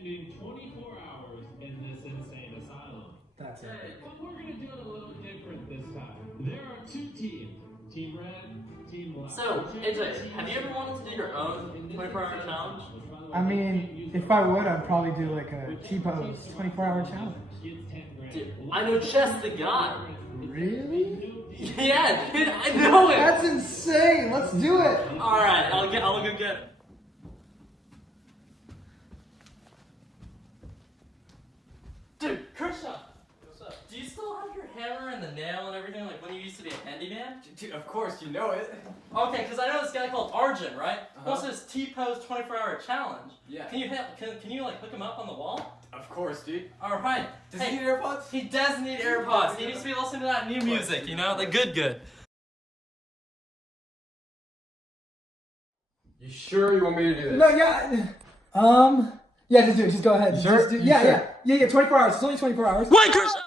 spending 24 hours in this insane asylum. That's it. But we're gonna do it a little different this time. There are two teams. Team Red, Team Black. So, AJ, have you ever wanted to do your own 24-hour challenge? I mean, if I would, I'd probably do like a T-pose 24-hour challenge. Dude, I know just the guy. Really? Yeah, dude, I know it. That's insane. Let's do it. All right, I'll go get it. Dude, Krishna. What's up? Do you still have your hammer and the nail and everything like when you used to be a handyman? Dude, of course, you know it. Okay, because I know this guy called Arjun, right? What's this T-pose 24-hour challenge? Yeah. Can you like hook him up on the wall? Of course, dude. All right. Does he need AirPods? He does need AirPods. He needs to be listening to that new music, you know, the good. You sure you want me to do this? No, yeah. Yeah, just do it. Just go ahead. Sure? Just do, yeah. 24 hours. It's only 24 hours. Wait, Krishna!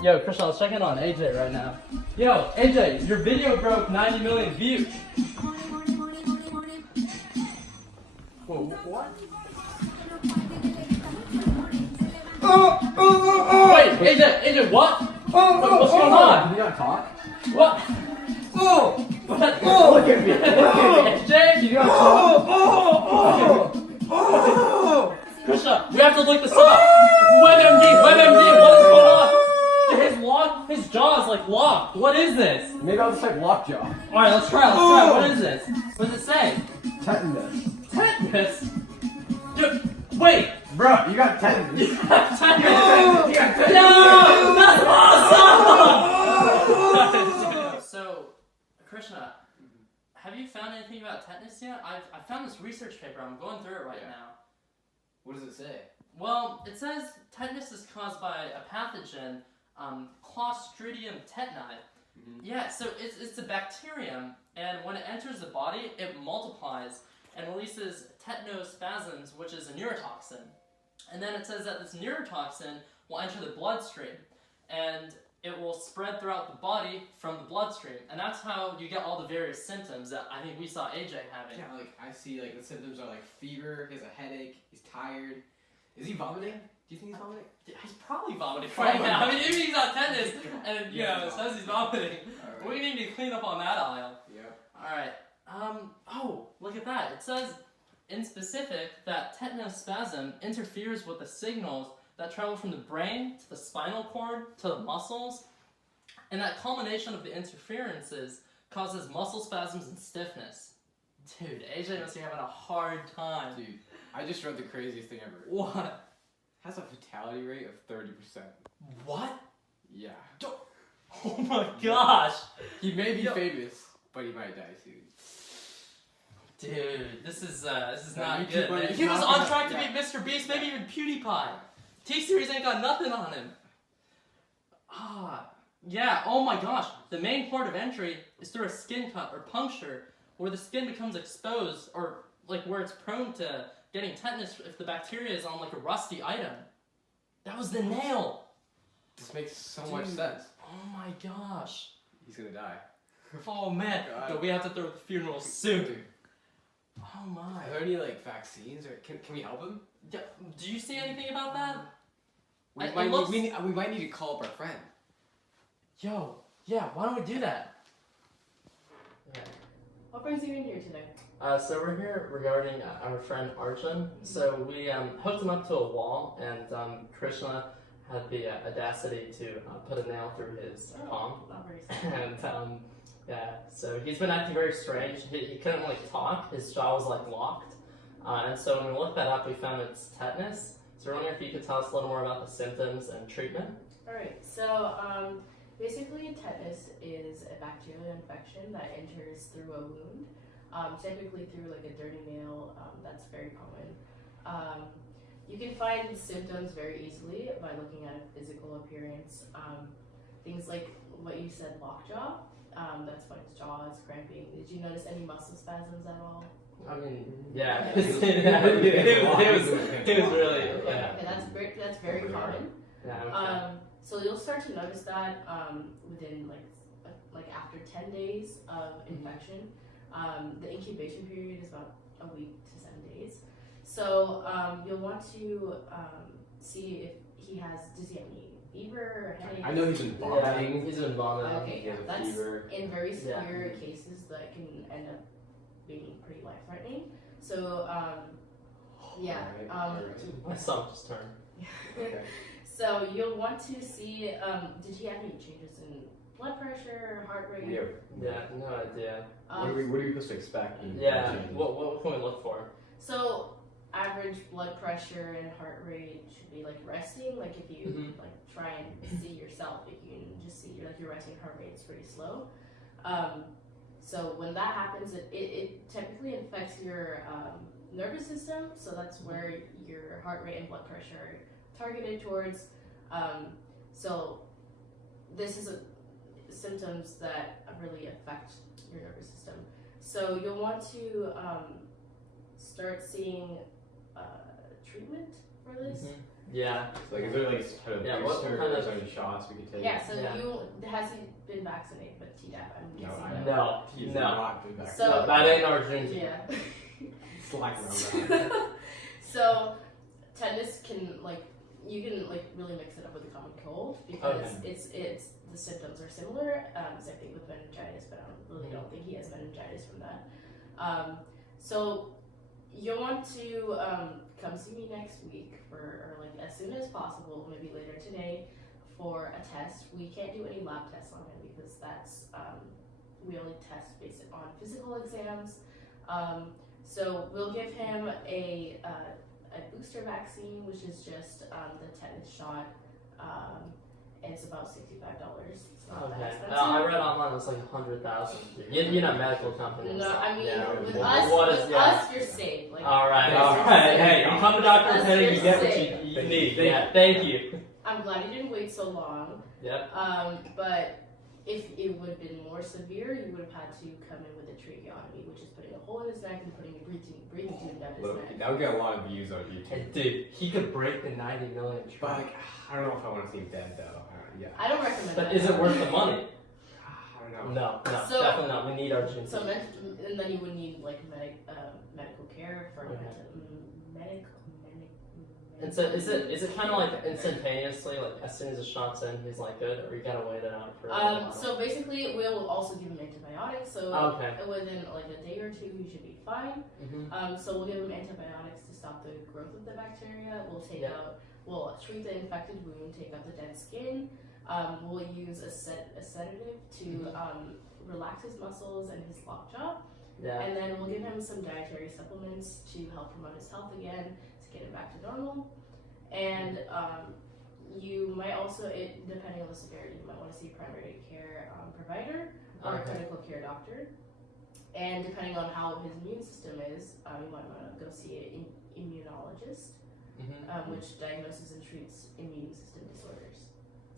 Yo, Krishna, let's check in on AJ right now. Yo, AJ, your video broke 90 million views. Whoa, what? Wait, AJ, what? What's going on? You gotta talk? What? What? Look at me. AJ, you gotta talk. Krishna, we have to look this up. WebMD, what is going on? His jaw is like locked. What is this? Maybe I'll just like lockjaw. Alright, let's try. What is this? What does it say? Tetanus. Tetanus? Dude, wait! Bro, you got tetanus. You got tetanus! No! That's awesome! So, Krishna, have you found anything about tetanus yet? I found this research paper. I'm going through it right now. What does it say? Well, it says tetanus is caused by a pathogen, Clostridium tetani. Yeah, so it's a bacterium, and when it enters the body, it multiplies and releases tetanospasms, which is a neurotoxin. And then it says that this neurotoxin will enter the bloodstream, and it will spread throughout the body from the bloodstream. And that's how you get all the various symptoms that I think we saw AJ having. Yeah, like I see like the symptoms are like fever, he has a headache, he's tired. Is he vomiting? Do you think he's vomiting? He's probably vomiting right now. I mean, even he's got tetanus, and you know, it says he's vomiting. Right. We need to clean up on that aisle. Yep. Alright. Oh, look at that. It says, in specific, that tetanospasm interferes with the signals that travel from the brain to the spinal cord to the muscles, and that culmination of the interferences causes muscle spasms and stiffness. Dude, AJ must be having a hard time. Dude, I just read the craziest thing ever. What? Has a fatality rate of 30%. What? Yeah. Oh my gosh! He may be famous, but he might die soon. Dude, this is not good, man. He was on track to beat Mr. Beast, maybe even PewDiePie. T-Series ain't got nothing on him. Yeah, oh my gosh. The main port of entry is through a skin cut or puncture, where the skin becomes exposed, or like where it's prone to getting tetanus if the bacteria is on like a rusty item. That was the nail. This makes so much sense. Oh my gosh. He's gonna die. Oh man. But we have to throw the funeral soon. Oh my. Are there any like vaccines, or can we help him? Yeah, do you see anything about that? We might need to call up our friend. Yo, yeah, why don't we do that? Okay. What brings you in here today? So we're here regarding our friend Arjun. So we hooked him up to a wall, and Krishna had the audacity to put a nail through his palm. Not very sad. And yeah, so he's been acting very strange. He couldn't really talk. His jaw was like locked. And so when we looked that up, we found it's tetanus. So we're wondering if you could tell us a little more about the symptoms and treatment. Alright, so basically tetanus is a bacterial infection that enters through a wound, typically through like a dirty nail. That's very common. You can find symptoms very easily by looking at a physical appearance. Things like what you said, lockjaw. That's when his jaw is cramping. Did you notice any muscle spasms at all? I mean, yeah. It was really, yeah. Okay, that's very common. Yeah, okay. So you'll start to notice that within like after 10 days of infection. The incubation period is about a week to 7 days. So you'll want to see if does he have any fever or headaches? I know he's been vomiting. Yeah, he's been vomiting. Okay, He has a that's fever. in very Yeah. severe cases that can end up being pretty life-threatening. So yeah. My son just turned. Okay. So you'll want to see, did he have any changes in blood pressure, heart rate? Yeah, no idea. What are we supposed to expect? Yeah, what can we look for? So average blood pressure and heart rate should be like resting. Like if you like try and see yourself, if you can just see like your resting heart rate is pretty slow. So when that happens, it typically affects your nervous system. So that's where your heart rate and blood pressure are targeted towards. So this is symptoms that really affect your nervous system. So you'll want to start seeing treatment for this. Yeah. So, like, is there like kind of what booster kind or of- is there any shots we could take? Yeah. So Yeah. has he been vaccinated with Tdap? I'm guessing No. He's No. not been back. So- That ain't Argentina. Yeah. Slack around that. So tetanus can you can really mix it up with a common cold because it's the symptoms are similar. Same thing with meningitis, but I really don't think he has meningitis from that. So you'll want to come see me next week or as soon as possible, maybe later today, for a test. We can't do any lab tests on him because that's we only test based on physical exams. So we'll give him a booster vaccine, which is just the tetanus shot. And it's about $65. It's not that Okay. expensive. I read online it was like 100,000. You're not medical companies. No, I mean Yeah. with What is- us, you're safe. All right. Yes, Hey, you come to Dr. That's Penny, you your get what safe. you need. Yeah. Thank you. I'm glad you didn't wait so long. Yep. But if it would have been more severe, you would have had to come in with a tracheotomy, which is putting a hole in his neck and putting a breathing tube down his Look, neck. that would get a lot of views on YouTube. And dude, he could break the 90 million But track. like, I don't know if I want to see him dead though. Yeah. I don't recommend But that. is it worth the money? I don't know. No, So- definitely not. We need Argentina. So and then you would need medical care for medical. And so is it kind of like instantaneously, like as soon as the shot's in, he's like good, or you gotta wait it out for a while? So basically, we'll also give him antibiotics. So Okay. within a day or two, he should be fine. So we'll give him antibiotics to stop the growth of the bacteria. We'll treat the infected wound, take out the dead skin. We'll use a sedative to relax his muscles and his lockjaw. Yeah. And then we'll give him some dietary supplements to help promote his health again, to get him back to normal. And you might also, depending on the severity, you might want to see a primary care provider or a clinical care doctor. And depending on how his immune system is, you might want to go see an immunologist, which diagnoses and treats immune system disorders.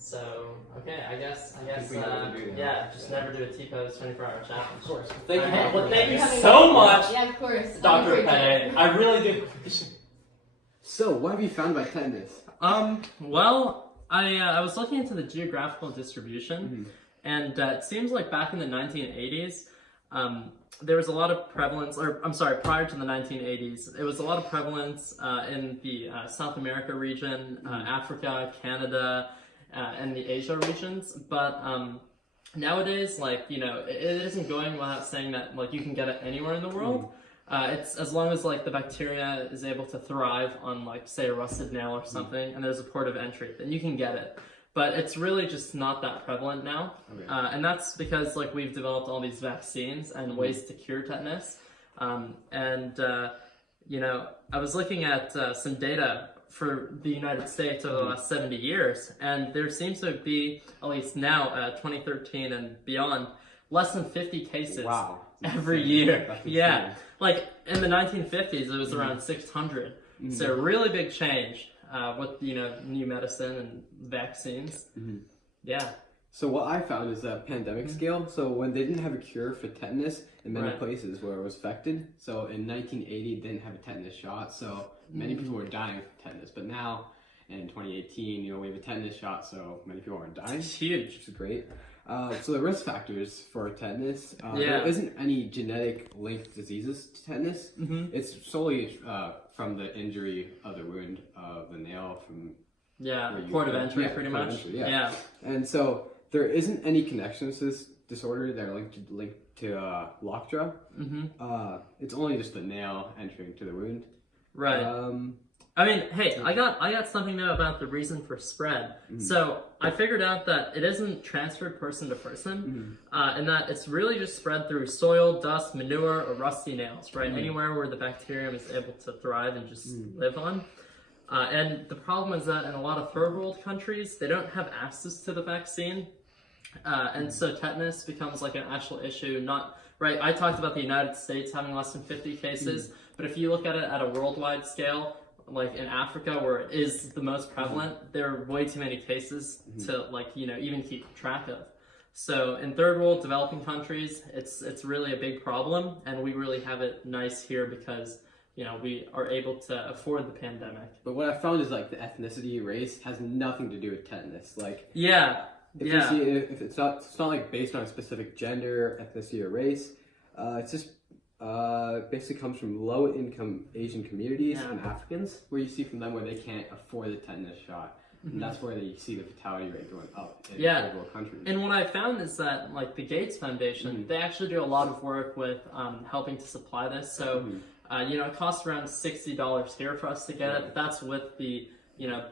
So okay, I guess we know what to do now. yeah, just never do a T-pose 24-hour challenge. Of course. Thank you. Okay. Well, thank you Having so a- much, Yeah, of course. Dr. Penne. I really do. So, what have you found by tetanus? Well, I was looking into the geographical distribution, and it seems like back in the 1980s, there was a lot of prevalence, or I'm sorry, prior to the 1980s, it was a lot of prevalence in the South America region, Africa, Canada, and the Asia regions. But nowadays, it isn't going without saying that you can get it anywhere in the world. It's as long as the bacteria is able to thrive on say a rusted nail or something, and there's a port of entry, then you can get it. But it's really just not that prevalent now, and that's because we've developed all these vaccines and ways to cure tetanus. I was looking at some data for the United States over the last 70 years, and there seems to be, at least now, 2013 and beyond, less than 50 cases every year. Yeah. In the 1950s, it was around 600. So really big change with, new medicine and vaccines. Yeah. So what I found is a pandemic scale. So when they didn't have a cure for tetanus in many places where it was affected. So in 1980, they didn't have a tetanus shot. So many people were dying from tetanus. But now in 2018, we have a tetanus shot. So many people aren't dying. It's huge. Which is great. So the risk factors for tetanus, there isn't any genetic linked diseases to tetanus. It's solely from the injury of the wound of the nail from port of entry, pretty much. Yeah. And so there isn't any connections to this disorder that are linked to lockjaw. It's only just the nail entering to the wound. Right. I mean, hey, I got something to know about the reason for spread. So I figured out that it isn't transferred person to person, and that it's really just spread through soil, dust, manure, or rusty nails, right? Anywhere where the bacterium is able to thrive and just live on. And the problem is that in a lot of third world countries, they don't have access to the vaccine. And so tetanus becomes like an actual issue. Right, I talked about the United States having less than 50 cases, but if you look at it at a worldwide scale, like in Africa where it is the most prevalent, there are way too many cases to even keep track of. So in third world developing countries, it's really a big problem, and we really have it nice here because we are able to afford the pandemic. But what I found is like the ethnicity, race has nothing to do with tetanus. Like if it's not like based on a specific gender, ethnicity, or race. It's just basically comes from low-income Asian communities and Africans, where you see from them where they can't afford the tetanus shot, and that's where you see the fatality rate going up in third world countries. And what I found is that like the Gates Foundation, they actually do a lot of work with helping to supply this. So it costs around $60 here for us to get it. That's with the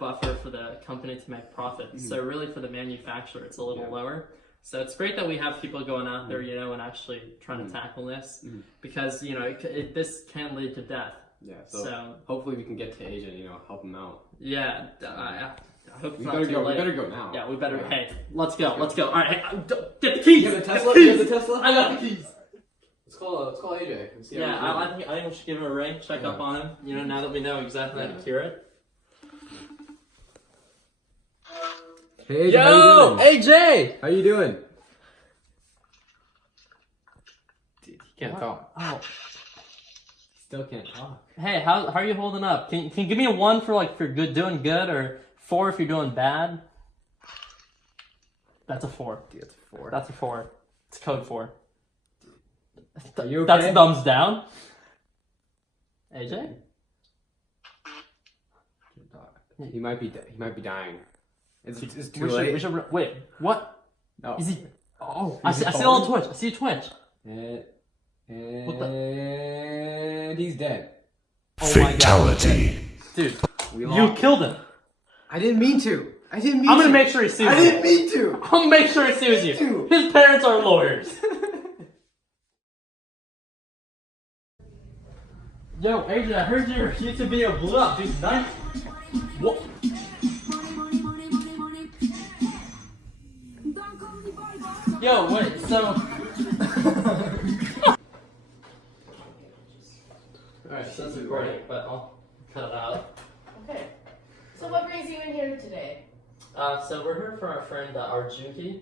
buffer for the company to make profit. So really for the manufacturer, it's a little lower. So it's great that we have people going out there, and actually trying to tackle this, because this can lead to death. Yeah. So hopefully we can get to Asia, help them out. Yeah. I hope it's we not better too go. late. We better go now. Yeah, we better. Yeah. Hey, let's go. Let's go. All right, hey, get the keys. You have the Tesla? Get the keys. You have the Tesla? I got the keys. Let's call AJ and see Yeah, how I think we should give him a ring, check up on him. Now that we know exactly how to cure it. Hey, AJ, Yo, how you doing? AJ. How you doing? Dude, he can't talk. Oh. Still can't talk. Hey, how are you holding up? Can you give me a 1 for if you're doing good, or 4 if you're doing bad? That's a 4. Dude, that's a 4. That's a 4. It's code 4. Are you okay? That's a thumbs down. AJ? He might be dying. It's too We late. should wait. What? No. Is he? Oh, I see it on Twitch. I see a Twitch. And he's dead. Oh Fatality. Dude, We you lost. killed him. I didn't mean to. I'm gonna make sure he sues you. I didn't mean to. I'm gonna make sure he sues you. to. His parents are lawyers. Yo, AJ, I heard your YouTube video blew up, dude. Nice. What? Yo, wait, so... Alright, so that's recording, but I'll cut it out. Okay. So what brings you in here today? So we're here for our friend Arjunki.